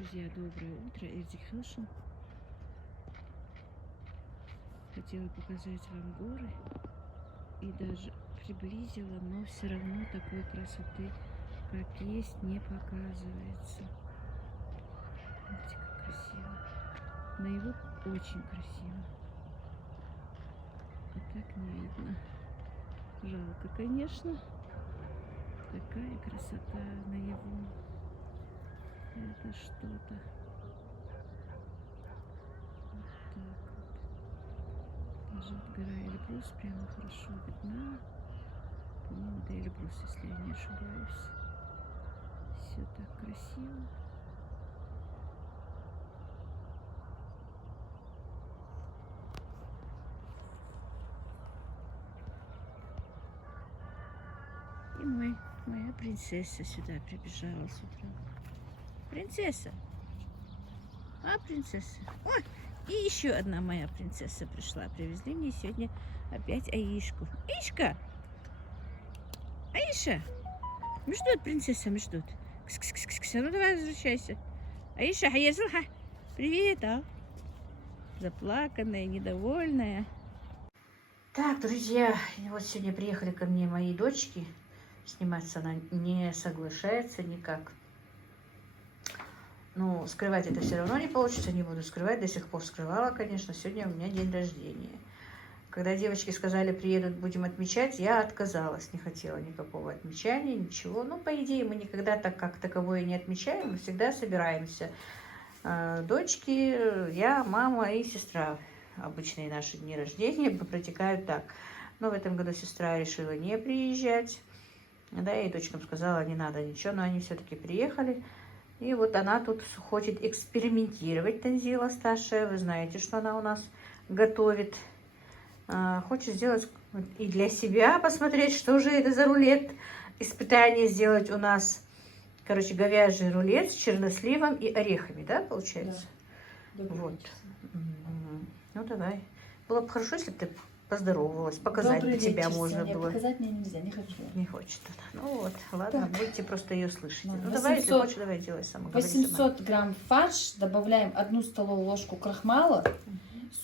Друзья, доброе утро, Эдди Хилшин. Хотела показать вам горы и даже приблизила, но все равно такой красоты, как есть, не показывается. Видите, как красиво. Наяву очень красиво. А так не видно. Жалко, конечно. Такая красота наяву. Это что-то. Вот так вот. Лежит гора Эльбрус, прямо хорошо видна. По-моему, это Эльбрус, если я не ошибаюсь. Все так красиво. И моя принцесса сюда прибежала с утра. Принцесса! А, принцесса? Ой, и еще одна моя принцесса пришла. Привезли мне сегодня опять Аишку. Аишка! Аиша! Мы ждут, принцесса, мы ждут. Кс-кс-кс-кс. Ну давай возвращайся. Аиша, хаязлха. Привет, а? Заплаканная, недовольная. Так, друзья, вот сегодня приехали ко мне мои дочки. Сниматься она не соглашается никак. Ну, скрывать это все равно не получится, не буду скрывать. До сих пор скрывала, конечно. Сегодня у меня день рождения. Когда девочки сказали, приедут, будем отмечать, я отказалась. Не хотела никакого отмечания, ничего. Ну, по идее, мы никогда так как таковое не отмечаем. Мы всегда собираемся. Дочки, я, мама и сестра. Обычные наши дни рождения протекают так. Но в этом году сестра решила не приезжать. Да, я и дочкам сказала, не надо ничего, но они все-таки приехали. И вот она тут хочет экспериментировать, Танзила старшая. Вы знаете, что она у нас готовит. Хочет сделать и для себя посмотреть, что же это за рулет. Испытание сделать у нас, короче, говяжий рулет с черносливом и орехами, да, получается? Да. Вот. Ну, давай. Было бы хорошо, если бы ты поздоровалась, показать бы тебя можно было. Показать мне нельзя, не хочу. Не хочет она. Ну вот, ладно, так. Будете просто ее слышать. Ладно, ну давай, если хочешь, давай делай сама. 800 грамм фарш, добавляем 1 столовую ложку крахмала,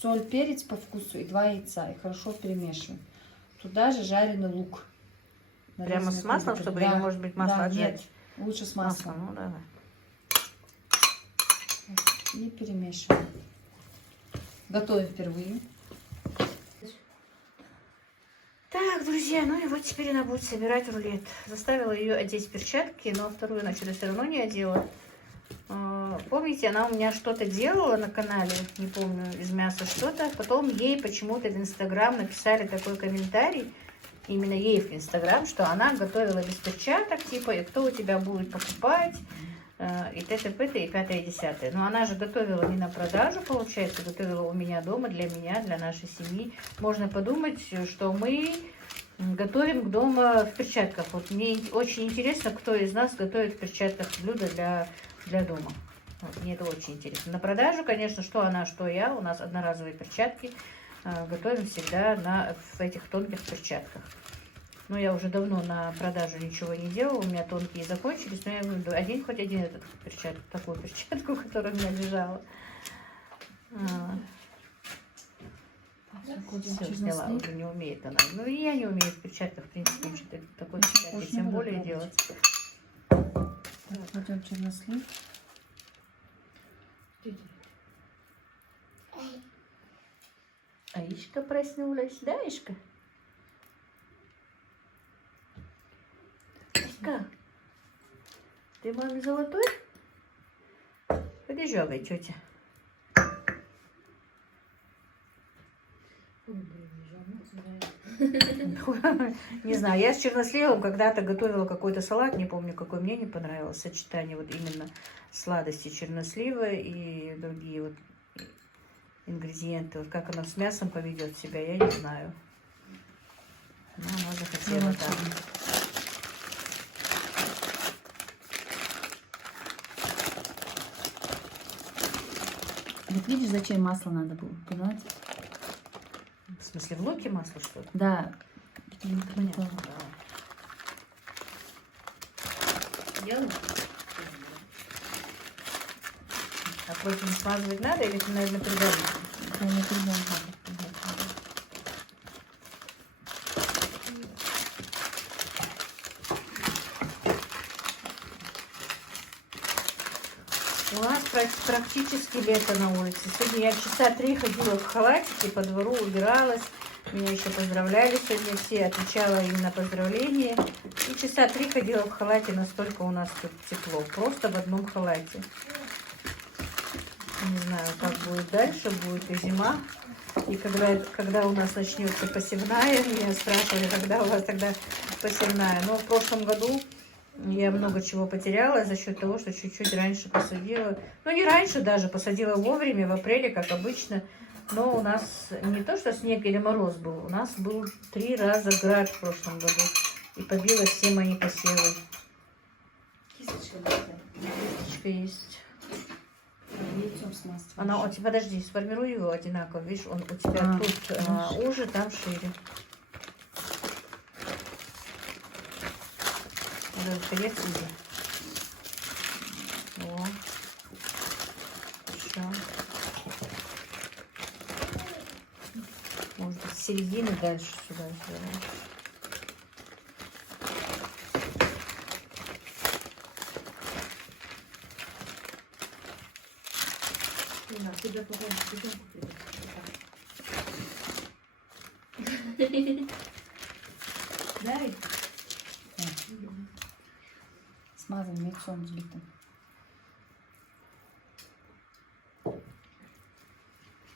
соль, перец по вкусу и 2 яйца. И хорошо перемешиваем. Туда же жареный лук. Прямо с маслом, чтобы да. Или может быть масло отжать? Нет, лучше с маслом. Ну давай. И перемешиваем. Готовим впервые. Так, друзья, ну и вот теперь она будет собирать рулет. Заставила ее одеть перчатки, но вторую она что-то все равно не одела. Помните, она у меня что-то делала на канале, не помню, из мяса что-то. Потом ей почему-то в Инстаграм написали такой комментарий, именно ей в Инстаграм, что она готовила без перчаток, типа, и кто у тебя будет покупать, и т.д. и 5 и 10. Но она же готовила не на продажу, получается, готовила у меня дома, для меня, для нашей семьи. Можно подумать, что мы готовим дома в перчатках. Вот мне очень интересно, кто из нас готовит в перчатках блюда для дома. Вот, мне это очень интересно. На продажу, конечно, что она, что я, у нас одноразовые перчатки. Готовим всегда в этих тонких перчатках. Но я уже давно на продажу ничего не делала, у меня тонкие закончились, но я говорю, одень хоть один этот перчатку, такую перчатку, которая у меня лежала. Все, сняла, уже не умеет она. Ну и я не умею в перчатках, в принципе, что-то такой перчатки, тем более делать. Кладем чернослив. Аишка проснулась, да, Аишка? Аишка, ты маме золотой? Подъезжай, тетя. Не знаю, я с черносливом когда-то готовила какой-то салат, не помню какой, мне не понравилось сочетание вот именно сладости чернослива и другие вот ингредиенты. Вот как оно с мясом поведет себя, я не знаю. Но она захотела так. Вот видишь, зачем масло надо было, понимаете? В смысле, в луке масло, что ли? Да. Понятно. А просто смазывать надо или это, наверное, придавить? Я не придумала. У нас практически лето на улице. Сегодня я часа 3 ходила в халатике, по двору убиралась. Меня еще поздравляли сегодня все, отвечала им на поздравления. И часа 3 ходила в халате, настолько у нас тут тепло. Просто в одном халате. Не знаю, как будет дальше, будет и зима. И когда у нас начнется посевная, меня спрашивали, когда у вас тогда посевная. Но в прошлом году я много чего потеряла за счет того, что чуть-чуть раньше посадила. Ну, не раньше даже, посадила вовремя, в апреле, как обычно. Но у нас не то, что снег или мороз был, у нас был 3 раза град в прошлом году. И побило все мои посевы. Кисточка Кисточка есть. яйцом смазать. Она, подожди, сформируй его одинаково. Видишь, он у тебя тут уже, там шире. Вот этот конец уже. О. Еще. Может быть, с середины дальше сюда сделаем. Тебя потом Дай. Смазанным яйцом взбитым.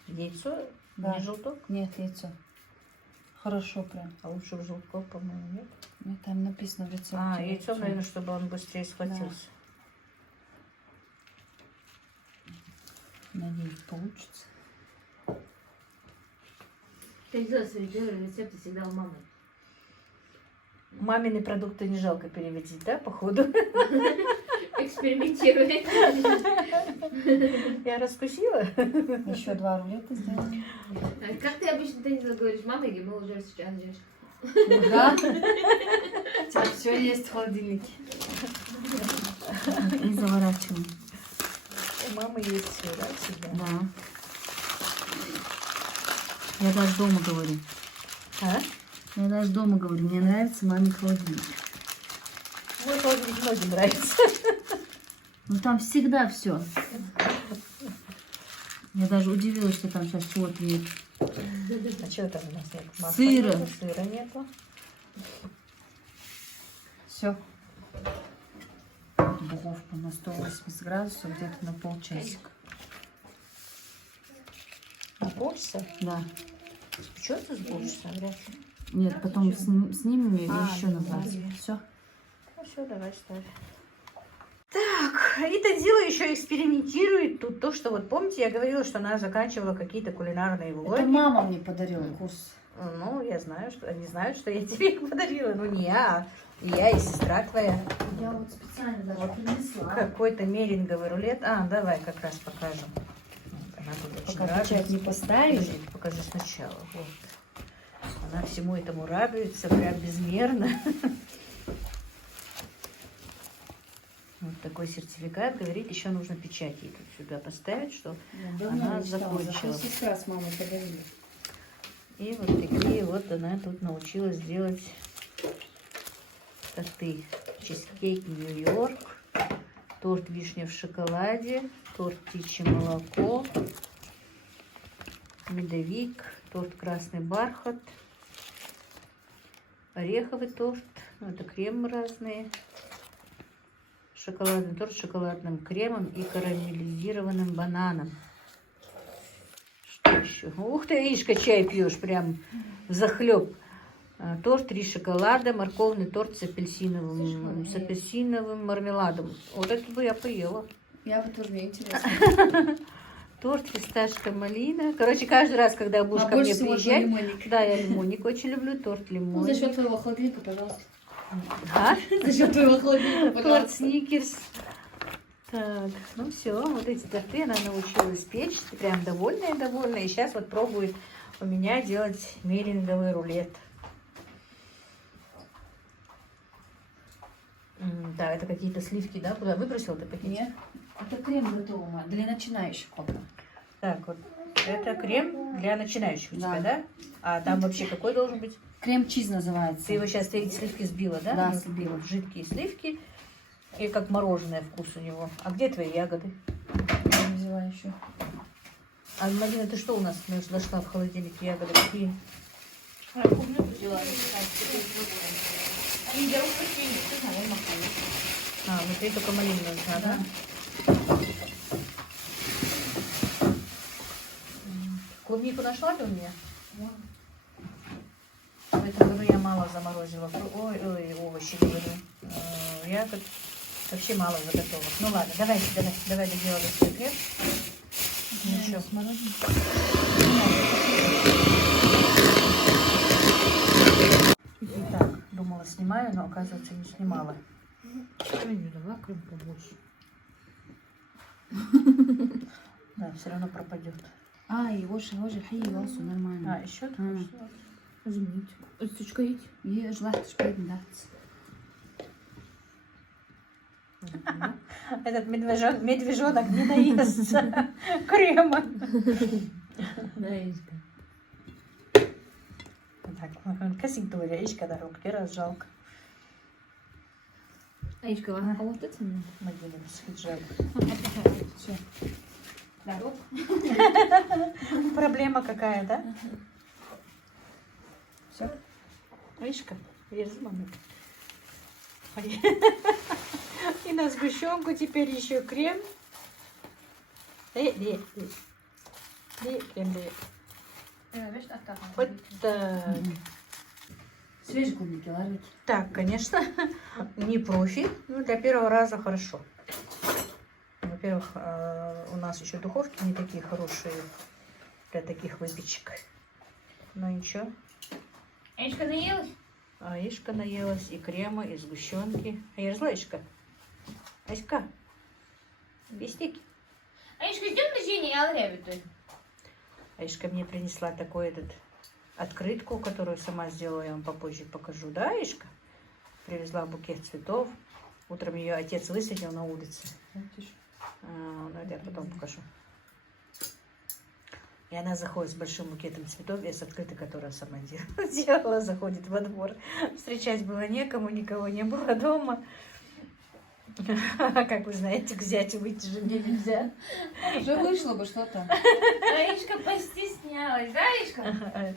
Яйцо? Да. Не желток? Нет, яйцо. Хорошо прям. А лучше в желтков, по-моему, нет? Ну, там написано в рецепте. А, яйцо, наверное, чтобы он быстрее схватился. Надеюсь, получится. Ты делала свои первые рецепты всегда у мамы. Мамины продукты не жалко переводить, да, походу? Экспериментируй. Я раскусила. Еще 2 рулета сделаем. Как ты обычно Денису говоришь, мама, или мы уже сейчас ждешь? Да. У тебя все есть в холодильнике. И заворачиваем. У мамы есть все, да, всегда? Да. Я даже дома говорю. А? Я даже дома говорю, мне нравится маме холодильник. Мой холодильник многим нравится. Ну там всегда все. Я даже удивилась, что там сейчас вот нет. А что там у нас нет? Масла Сыра. нету, сыра нету. Все. Духовку на 180 градусов где-то на полчасика. На полчаса? Да. Печется с полчаса, вряд ли. Нет, потом снимем ее А, и еще на да. 20. Все. Ну все, давай ставь. Так, и Танзила еще экспериментирует тут. То, что вот помните, я говорила, что она заканчивала какие-то кулинарные влоги. Это мама мне подарила курс. Ну, я знаю, что они знают, что я тебе их подарила. Ну, не я, и я, и сестра твоя. Я вот специально даже Вот принесла. какой-то меринговый рулет. А, давай как раз покажем. Вот, она тут очень Пока печать радуется. не поставили. Подожди, покажи сначала. Вот. Она всему этому радуется прям безмерно. Вот такой сертификат. Говорит, еще нужно печать ей тут сюда поставить, что она закончила. Сестра с мамой подарили. И вот такие вот она тут научилась делать торты. Чизкейк Нью-Йорк, торт вишня в шоколаде, торт птичье молоко, медовик, торт красный бархат, ореховый торт, ну, это кремы разные, шоколадный торт с шоколадным кремом и карамелизированным бананом. Что еще? Ух ты, Ишка, чай пьешь прям захлеб. Торт 3 шоколада, морковный торт с апельсиновым мармеладом. Вот это бы я поела. Я бы тоже, мне интересно. Торт фисташка малина. Короче, каждый раз, когда будешь ко мне приезжать, да, я лимонник очень люблю, торт Ну, лимонник. за счет твоего холодильника, пожалуйста. А? За счет твоего холодильника, Торт пожалуйста. сникерс. Так, ну все, вот эти торты она научилась печь, прям довольная. И сейчас вот пробует у меня делать меринговый рулет. Так, это какие-то сливки, да? Куда выбросил ты пакетик? Нет, это крем готовый для начинающих только. Так, вот это крем для начинающих у Да. тебя, да? А там вообще какой должен быть? Крем-чиз называется. Ты его сейчас, ты эти сливки сбила, да? Да, Вот сбила. вот жидкие сливки. И как мороженое вкус у него. А где твои ягоды? Я взяла еще. А, Марина, ты что у нас нашла в холодильнике ягоды? Какие? А, клубнику взяла. Они берут какие-нибудь, ты знаешь, махали. А, ну ты только малину нужна, да? Клубнику нашла ты у меня? В этом году я мало заморозила. Ой, овощи говорю. Ягод вообще мало заготовок. Ну ладно, давай доделывай свой хлеб. Ничего. Так, думала снимаю, но оказывается не снимала. Давай крем побольше. Да, все равно пропадет. его же хей, все нормально. А, еще Возьмите. Стучка есть? Ей желательно спрятать. Этот медвежонок не наестся крема. Да, есть. Так, косинка яичко дорог, раз жалко. Аечка, а вот это мне? Могили без хиджаба. Все. Здорово. Проблема какая, да? Все. Яичко, вверх мамы. И на сгущенку теперь еще крем. Крем. Вот так. Свежие клубники ловить. Так, конечно, не профи, но для первого раза хорошо. Во-первых, у нас еще духовки не такие хорошие для таких выпечек. Но ничего. Аечка наелась? А Яишка наелась и крема, и сгущенки. А я Яшка. Аська. Пестики. Аечка, ждем рождения, я алребиту. Аишка мне принесла такой открытку, которую сама сделала, я вам попозже покажу. Да, Аишка? Привезла букет цветов. Утром ее отец высадил на улице. Ну, это я потом покажу. И она заходит с большим букетом цветов, и с открытой, которую сама делала, заходит во двор. Встречать было некому, никого не было дома. Как вы знаете, к зятю выйти же мне нельзя. Уже вышло бы что-то. Аечка постеснялась, да, Аечка?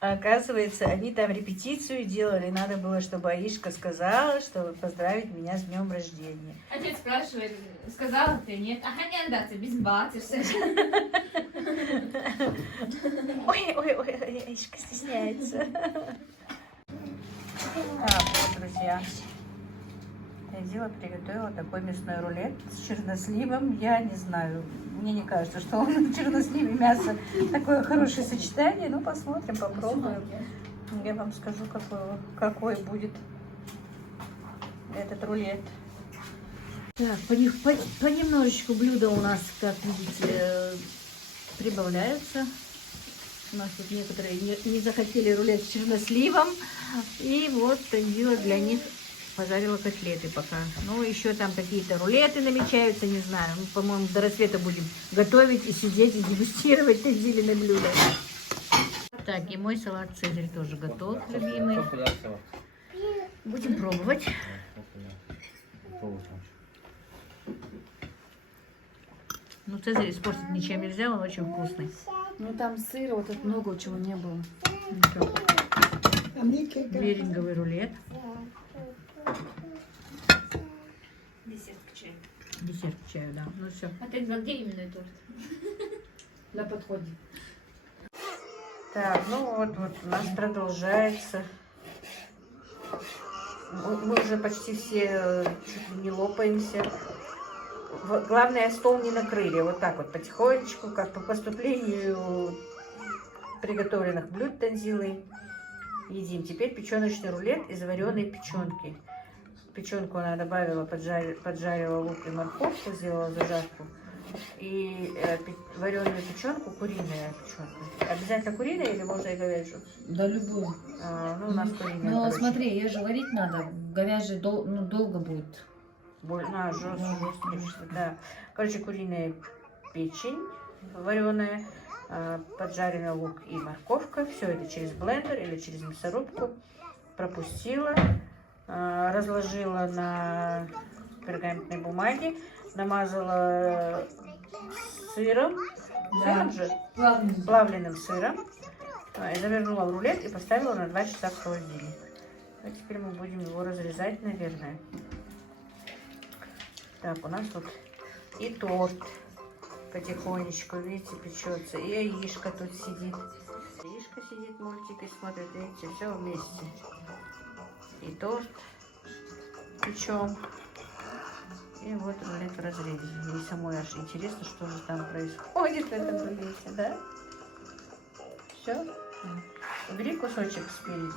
Оказывается, они там репетицию делали. Надо было, чтобы Аишка сказала, что поздравить меня с днем рождения. Отец спрашивает, сказала ты нет? Ага, не отдаться, без батишься. Ой, Аишка стесняется. Так, вот, друзья. Я приготовила такой мясной рулет с черносливом. Я не знаю, мне не кажется, что он чернослив и мясо такое хорошее сочетание. Ну, посмотрим, попробуем. Я вам скажу, какой будет этот рулет. Так, понемножечку блюда у нас, как видите, прибавляются. У нас тут некоторые не захотели рулет с черносливом. И вот Тандила для них пожарила котлеты пока. Ну, еще там какие-то рулеты намечаются, не знаю. Мы, по-моему, до рассвета будем готовить и сидеть и дегустировать Тандилины блюда. Так, и мой салат Цезарь тоже готов, любимый. Будем пробовать. Ну, Цезарь испортить ничем нельзя, он очень вкусный. Ну там сыра, вот это много чего не было. Беринговый рулет. Десерт к чаю. Десерт к чаю, да. Ну все. А ты где именной торт? На подходе. Так, ну вот у нас продолжается. Мы уже почти все чуть ли не лопаемся. Главное, стол не накрыли. Вот так вот потихонечку, как по поступлению приготовленных блюд Танзилой. Едим. Теперь печеночный рулет из вареной печенки. Печенку она добавила, поджарила лук и морковку, сделала зажарку. И вареную печенку, куриная печенка. Обязательно куриная или можно и говяжью? Да, любую. Ну, у нас куриная. Ну, короче. смотри, ее же варить надо. говяжий долго будет. Больно, жестко, да. Короче, куриная печень вареная, поджаренный лук и морковка. Все это через блендер или через мясорубку пропустила, разложила на пергаментной бумаге, намазала сыром, Да. сыром же, плавленным сыром, завернула в рулет и поставила на 2 часа в холодильник. А теперь мы будем его разрезать, наверное. Так, у нас тут и торт потихонечку, видите, печется, и яишка тут сидит. Яишка сидит, мультик и смотрит, видите, все вместе. И торт печем. И вот рулет в разрезе. Мне самой аж интересно, что же там происходит в этом рулете, да? Все. Убери кусочек спереди.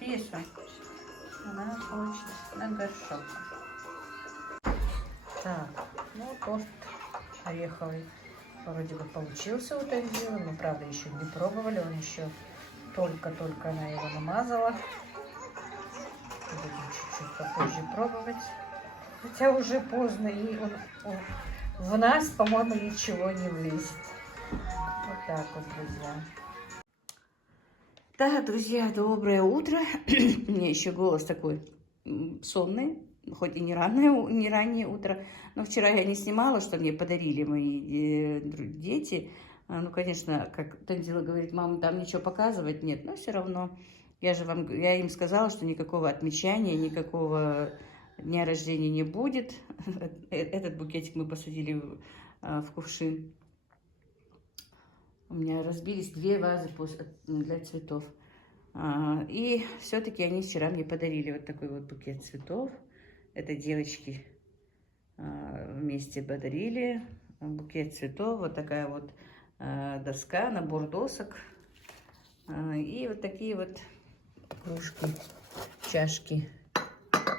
Есть она хочет на горшок. Так, ну торт ореховый вроде бы получился у Танзилы, но правда еще не пробовали, он еще только она его намазала. Будем чуть-чуть попозже пробовать. Хотя уже поздно, и в нас, по-моему, ничего не влезет. Вот так вот, друзья. Да, друзья, доброе утро. У меня еще голос такой сонный, хоть и не раннее утро. Но вчера я не снимала, что мне подарили мои дети. Ну, конечно, как Танзила говорит, мама, там ничего показывать нет, но все равно. Я им сказала, что никакого отмечания, никакого дня рождения не будет. Этот букетик мы посадили в кувшин. У меня разбились 2 вазы для цветов. И все-таки они вчера мне подарили вот такой вот букет цветов. Это девочки вместе подарили букет цветов. Вот такая вот доска, набор досок. И вот такие вот кружки, чашки,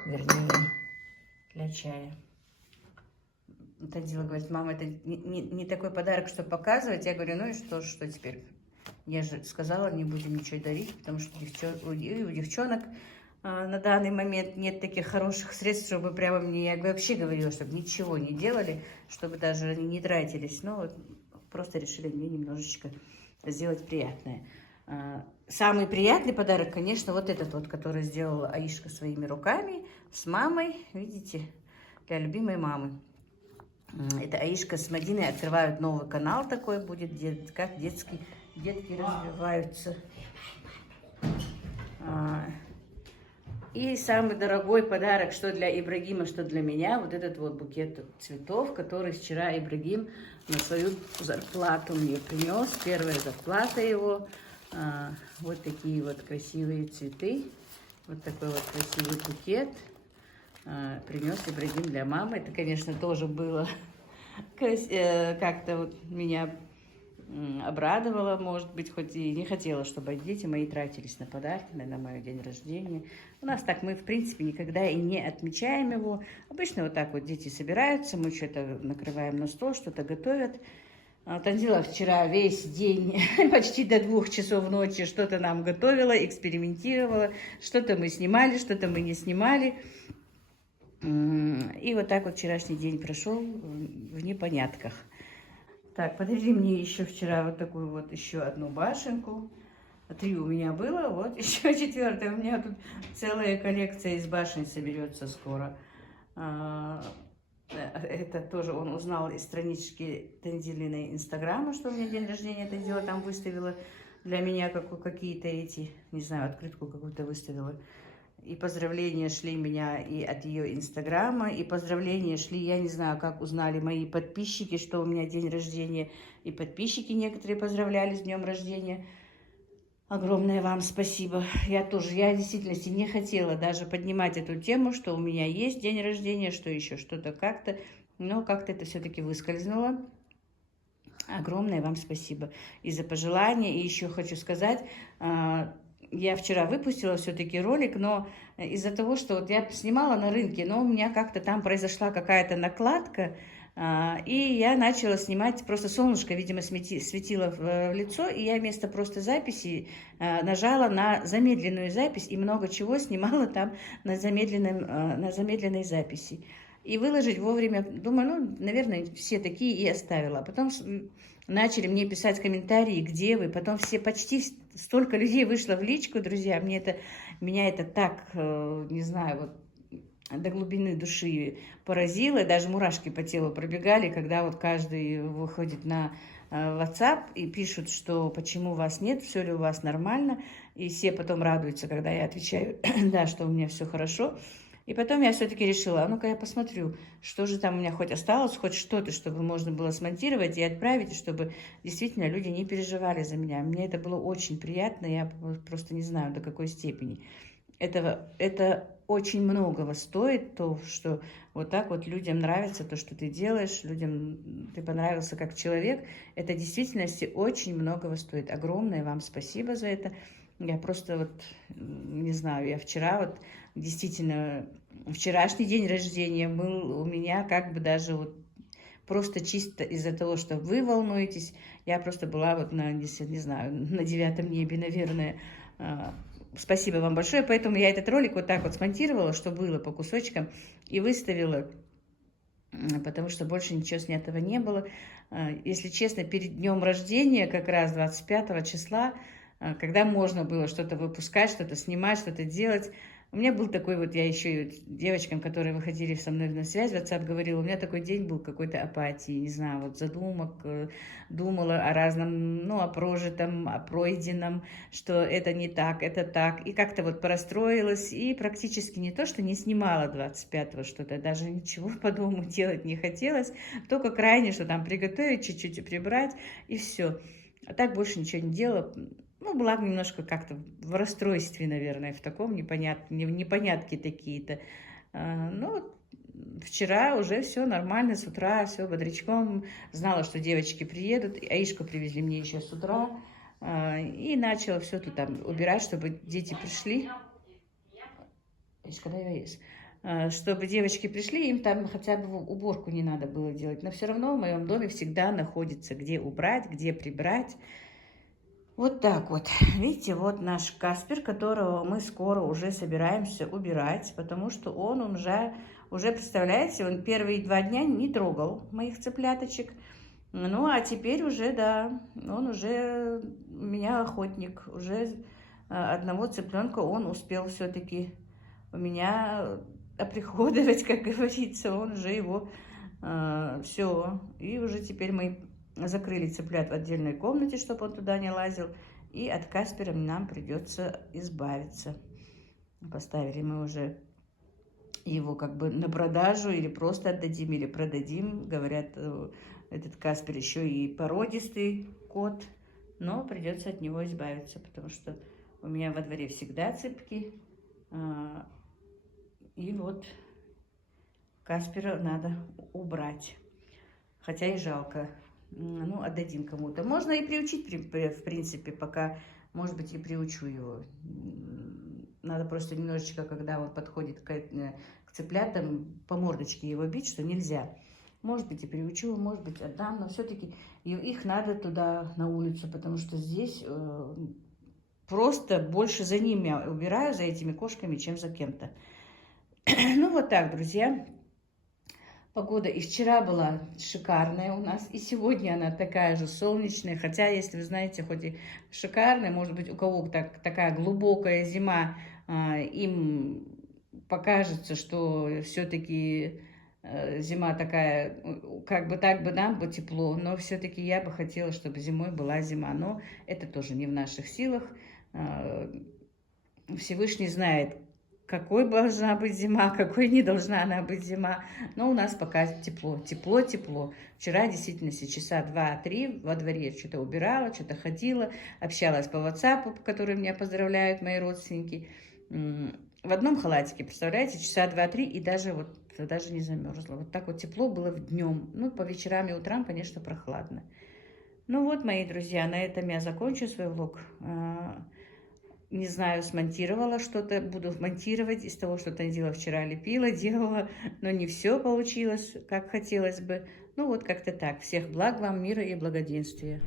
вернее, для чая. Танзила говорит, мама, это не такой подарок, чтобы показывать. Я говорю, ну и что теперь? Я же сказала, не будем ничего дарить, потому что у девчонок на данный момент нет таких хороших средств, чтобы прямо мне, я вообще говорила, чтобы ничего не делали, чтобы даже они не тратились. Ну, вот просто решили мне немножечко сделать приятное. Самый приятный подарок, конечно, вот этот вот, который сделала Аишка своими руками с мамой, видите, для любимой мамы. Это Аишка с Мадиной открывают новый канал такой будет, как детки развиваются. И самый дорогой подарок, что для Ибрагима, что для меня, вот этот вот букет цветов, который вчера Ибрагим на свою зарплату мне принес. Первая зарплата его. Вот такие вот красивые цветы. Вот такой вот красивый букет принес Ибрагим для мамы. Это, конечно, тоже было как-то вот меня обрадовало, может быть, хоть и не хотела, чтобы дети мои тратились на подарки, на мой день рождения. У нас так, мы, в принципе, никогда и не отмечаем его. Обычно вот так вот дети собираются, мы что-то накрываем на стол, что-то готовят. Танзила вчера весь день, почти до 2 часов ночи, что-то нам готовила, экспериментировала, что-то мы снимали, что-то мы не снимали. И вот так вот вчерашний день прошел в непонятках. Так, подарили мне еще вчера вот такую вот еще одну башенку. 3 у меня было, вот еще 4. У меня тут целая коллекция из башен соберется скоро. Это тоже он узнал из странички Танзилиной Инстаграма, что у меня день рождения Танзила там выставила для меня какие-то эти, не знаю, открытку какую-то выставила. И поздравления шли меня и от ее Инстаграма, и поздравления шли, я не знаю, как узнали мои подписчики, что у меня день рождения, и подписчики некоторые поздравляли с днем рождения. Огромное вам спасибо. Я действительно не хотела даже поднимать эту тему, что у меня есть день рождения, что еще что-то как-то, но как-то это все-таки выскользнуло. Огромное вам спасибо и за пожелания. И еще хочу сказать, я вчера выпустила все-таки ролик, но из-за того, что вот я снимала на рынке, но у меня как-то там произошла какая-то накладка И я начала снимать, просто солнышко, видимо, светило в лицо, и я вместо просто записи нажала на замедленную запись и много чего снимала там на замедленной записи. И выложить вовремя, думаю, ну, наверное, все такие, и оставила. А потом начали мне писать комментарии, где вы, потом почти столько людей вышло в личку, друзья, меня это так, не знаю, вот, до глубины души поразило, даже мурашки по телу пробегали, когда вот каждый выходит на WhatsApp и пишут, что почему вас нет, все ли у вас нормально, и все потом радуются, когда я отвечаю, да, что у меня все хорошо. И потом я все-таки решила, ну-ка я посмотрю, что же там у меня хоть осталось, хоть что-то, чтобы можно было смонтировать и отправить, чтобы действительно люди не переживали за меня. Мне это было очень приятно, я просто не знаю, до какой степени. Это очень многого стоит, то, что вот так вот людям нравится то, что ты делаешь, людям ты понравился как человек. Это в действительности очень многого стоит. Огромное вам спасибо за это. Я просто вот, не знаю, я вчера вот действительно, вчерашний день рождения был у меня как бы даже вот просто чисто из-за того, что вы волнуетесь. Я просто была вот не знаю, на 9 небе, наверное. Спасибо вам большое. Поэтому я этот ролик вот так вот смонтировала, что было по кусочкам, и выставила, потому что больше ничего снятого не было. Если честно, перед днем рождения, как раз 25 числа, когда можно было что-то выпускать, что-то снимать, что-то делать, у меня был такой вот, я еще девочкам, которые выходили со мной на связь, в WhatsApp говорила, у меня такой день был какой-то апатии, не знаю, вот задумок, думала о разном, ну, о прожитом, о пройденном, что это не так, это так, и как-то вот порастроилась, и практически не то, что не снимала 25-го что-то, даже ничего по дому делать не хотелось, только крайне, что там приготовить, чуть-чуть прибрать, и все. А так больше ничего не делала. Ну, была немножко как-то в расстройстве, наверное, в таком непонятке такие-то. Ну, вчера уже все нормально, с утра все бодрячком. Знала, что девочки приедут. Аишку привезли мне еще с утра. И начала все тут там убирать, чтобы дети пришли. Аишка, дай есть. Чтобы девочки пришли, им там хотя бы уборку не надо было делать. Но все равно в моем доме всегда находится, где убрать, где прибрать. Вот так вот. Видите, вот наш Каспер, которого мы скоро уже собираемся убирать, потому что он уже представляете, он первые 2 дня не трогал моих цыпляточек. Ну, а теперь уже, да, он уже у меня охотник. Уже одного цыпленка он успел все-таки у меня оприходовать, как говорится. Он уже его все. И уже теперь мы закрыли цыплят в отдельной комнате, чтобы он туда не лазил. И от Каспера нам придется избавиться. Поставили мы уже его как бы на продажу, или просто отдадим, или продадим. Говорят, этот Каспер еще и породистый кот, но придется от него избавиться, потому что у меня во дворе всегда цыпки. И вот Каспера надо убрать. Хотя и жалко. Ну, отдадим кому-то. Можно и приучить, в принципе, пока, может быть, и приучу его. Надо просто немножечко, когда он подходит к цыплятам, по мордочке его бить, что нельзя. Может быть, и приучу, может быть, отдам, но все-таки их надо туда, на улицу, потому что здесь просто больше за ними убираю, за этими кошками, чем за кем-то. Ну, вот так, друзья. Погода и вчера была шикарная у нас, и сегодня она такая же солнечная. Хотя, если вы знаете, хоть и шикарная, может быть, у кого такая глубокая зима, им покажется, что все-таки зима такая, как бы так бы нам бы тепло, но все-таки я бы хотела, чтобы зимой была зима. Но это тоже не в наших силах. Всевышний знает, какой должна быть зима, какой не должна она быть зима. Но у нас пока тепло, тепло, тепло. Вчера действительно часа 2-3 во дворе что-то убирала, что-то ходила, общалась по WhatsApp, которые меня поздравляют мои родственники. В одном халатике, представляете, часа 2-3 и даже не замерзла. Вот так вот тепло было днем. Ну, по вечерам и утрам, конечно, прохладно. Ну вот, мои друзья, на этом я закончу свой влог. не знаю, смонтировала что-то, буду монтировать из того, что Танзила вчера лепила, делала, но не все получилось, как хотелось бы. Ну вот как-то так. Всех благ вам, мира и благоденствия.